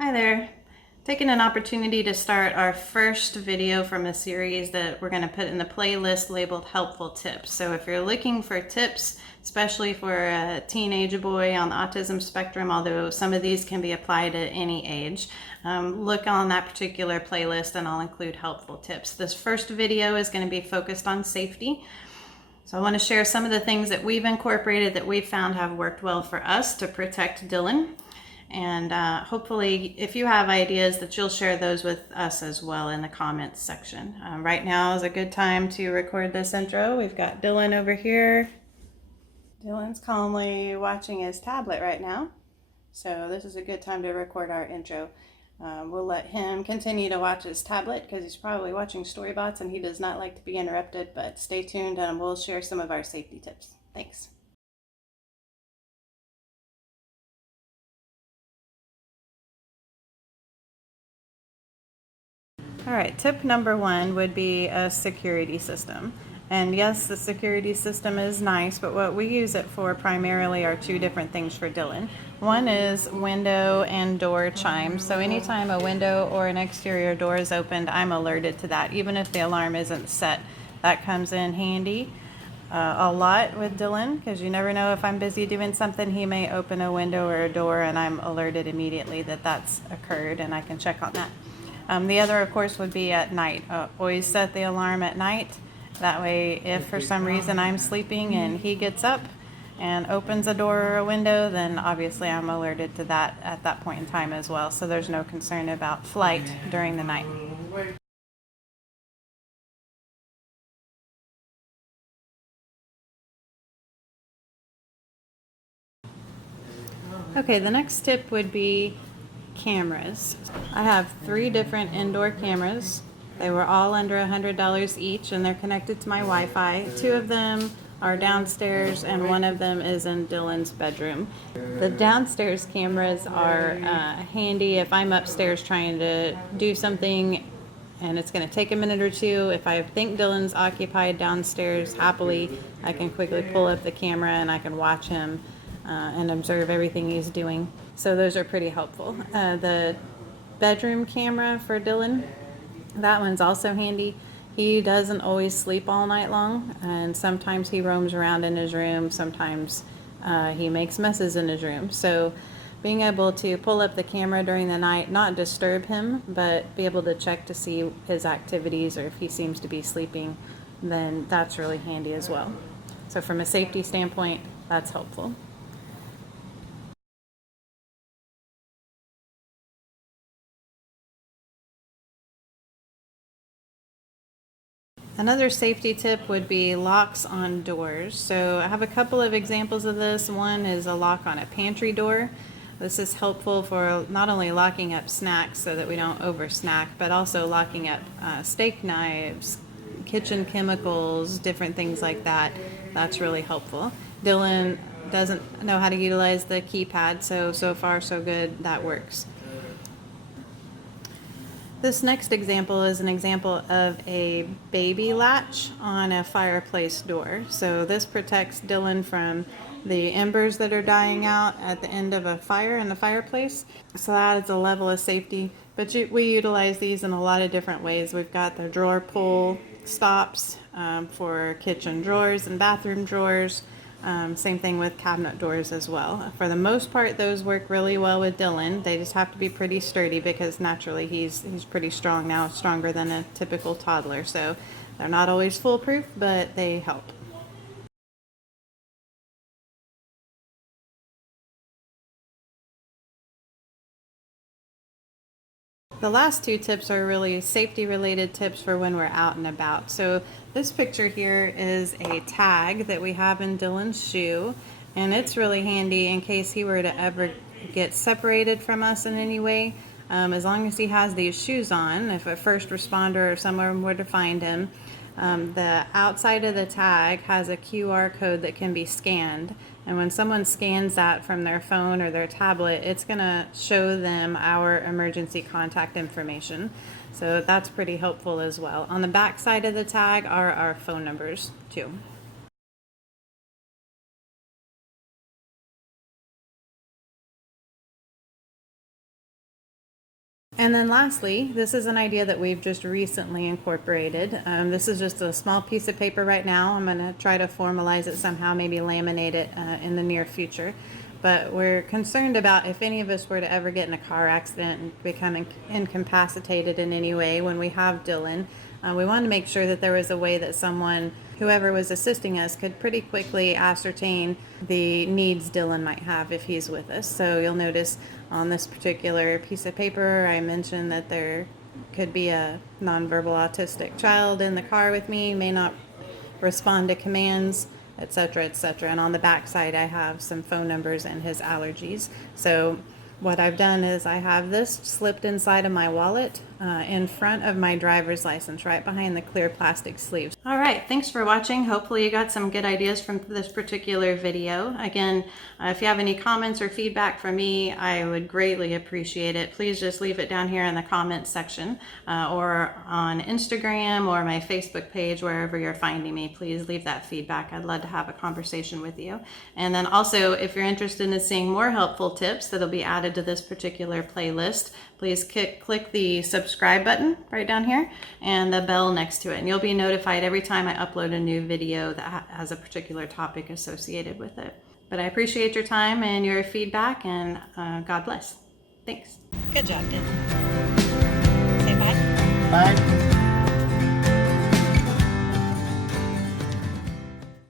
Hi there. Taking an opportunity to start our first video from a series that we're going to put in the playlist labeled Helpful Tips. So if you're looking for tips, especially for a teenage boy on the autism spectrum, although some of these can be applied at any age, look on that particular playlist and I'll include helpful tips. This first video is going to be focused on safety. So I want to share some of the things that we've incorporated that we've found have worked well for us to protect Dylan. And hopefully, if you have ideas, that you'll share those with us as well in the comments section. Right now is a good time to record this intro. We've got Dylan over here. Dylan's calmly watching his tablet right now. So this is a good time to record our intro. We'll let him continue to watch his tablet because he's probably watching Storybots and he does not like to be interrupted, but stay tuned and we'll share some of our safety tips. Thanks. All right, tip number one would be a security system. And yes, the security system is nice, but what we use it for primarily are two different things for Dylan. One is window and door chimes. So anytime a window or an exterior door is opened, I'm alerted to that, even if the alarm isn't set. That comes in handy a lot with Dylan, because you never know if I'm busy doing something, he may open a window or a door and I'm alerted immediately that that's occurred and I can check on that. The other, of course, would be at night. Always set the alarm at night. That way, if for some reason I'm sleeping and he gets up and opens a door or a window, then obviously I'm alerted to that at that point in time as well. So there's no concern about flight during the night. Okay, the next tip would be cameras. I have 3 different indoor cameras. They were all under $100 each and they're connected to my Wi-Fi. 2 of them are downstairs and 1 of them is in Dylan's bedroom. The downstairs cameras are handy if I'm upstairs trying to do something and it's going to take a minute or two. If I think Dylan's occupied downstairs happily, I can quickly pull up the camera and I can watch him and observe everything he's doing. So those are pretty helpful. The bedroom camera for Dylan, that one's also handy. He doesn't always sleep all night long, and sometimes he roams around in his room. Sometimes he makes messes in his room. So being able to pull up the camera during the night, not disturb him, but be able to check to see his activities or if he seems to be sleeping, then that's really handy as well. So from a safety standpoint, that's helpful. Another safety tip would be locks on doors. So I have a couple of examples of this. One is a lock on a pantry door. This is helpful for not only locking up snacks so that we don't over snack, but also locking up steak knives, kitchen chemicals, different things like that. That's really helpful. Dylan doesn't know how to utilize the keypad, so far so good, that works. This next example is an example of a baby latch on a fireplace door. So this protects Dylan from the embers that are dying out at the end of a fire in the fireplace. So that adds a level of safety. But we utilize these in a lot of different ways. We've got the drawer pull stops for kitchen drawers and bathroom drawers. Same thing with cabinet doors as well. For the most part, those work really well with Dylan. They just have to be pretty sturdy because naturally he's pretty strong now, stronger than a typical toddler. So they're not always foolproof, but they help. The last 2 tips are really safety related tips for when we're out and about. So this picture here is a tag that we have in Dylan's shoe, and it's really handy in case he were to ever get separated from us in any way. As long as he has these shoes on, if a first responder or someone were to find him, the outside of the tag has a QR code that can be scanned, and when someone scans that from their phone or their tablet, it's going to show them our emergency contact information. So that's pretty helpful as well. On the back side of the tag are our phone numbers too. And then lastly, this is an idea that we've just recently incorporated. This is just a small piece of paper right now. I'm going to try to formalize it somehow, maybe laminate it in the near future. But we're concerned about if any of us were to ever get in a car accident and become incapacitated in any way when we have Dylan. We wanted to make sure that there was a way that someone, whoever was assisting us, could pretty quickly ascertain the needs Dylan might have if he's with us. So you'll notice on this particular piece of paper, I mentioned that there could be a nonverbal autistic child in the car with me, may not respond to commands, etc., etc. And on the back side, I have some phone numbers and his allergies. So what I've done is I have this slipped inside of my wallet in front of my driver's license, right behind the clear plastic sleeves. All right, thanks for watching. Hopefully you got some good ideas from this particular video. Again, if you have any comments or feedback from me, I would greatly appreciate it. Please just leave it down here in the comments section or on Instagram or my Facebook page, wherever you're finding me. Please leave that feedback. I'd love to have a conversation with you. And then also, if you're interested in seeing more helpful tips that'll be added to this particular playlist, please click the subscribe button right down here and the bell next to it, and you'll be notified every time I upload a new video that has a particular topic associated with it. But I appreciate your time and your feedback, and God bless. Thanks. Good job, Dylan. Say bye. Bye.